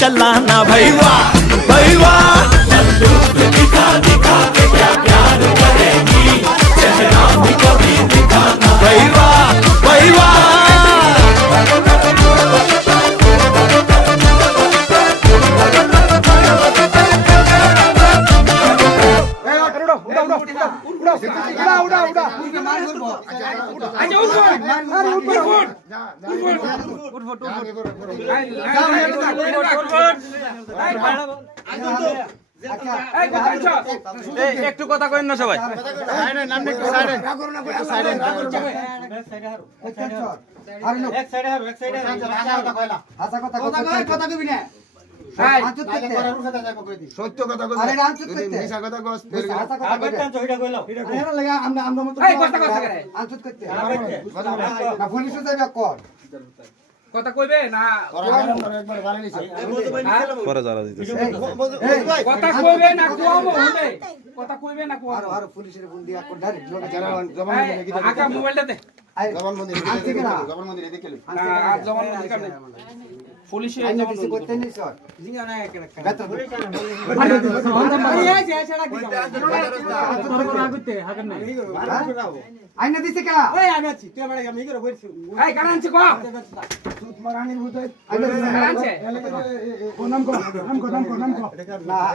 चलाना भाई वाह बंदूक दिखा दिखा के क्या प्यार करेगी चेहरा भी कभी दिखाना भाई वाह একটু কথা কইন না সবাই সত্য কথা কথা কইবে না পরে যারা দিতেছে কথা কইবে না কোয়াবো হবে কথা কইবে না কোয়াবো আর পুলিশের ফোন দিয়া কোন ডাইরেক্ট লোক যারা আকা মোবাইলটা দে জবানবন্দি দেখে আর জবানবন্দি কাম নাই পুলিশে কিছু করতে নেই স্যার জিঙ্গা না বেতন আইনা দিছে কা ওই আমি আছি তুই আমারে আমি করে বলছি এই কারণ আছে কো সুত মারানির বুঝাই কারণ আছে নাম কো না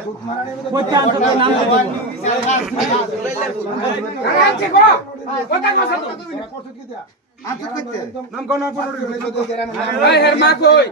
সুত মারানির বুঝাই কইতে আনছো নাম কারণ আছে কো কথা কথা তো আনছো কইতে নাম কোন পড়ো এই হের মা কই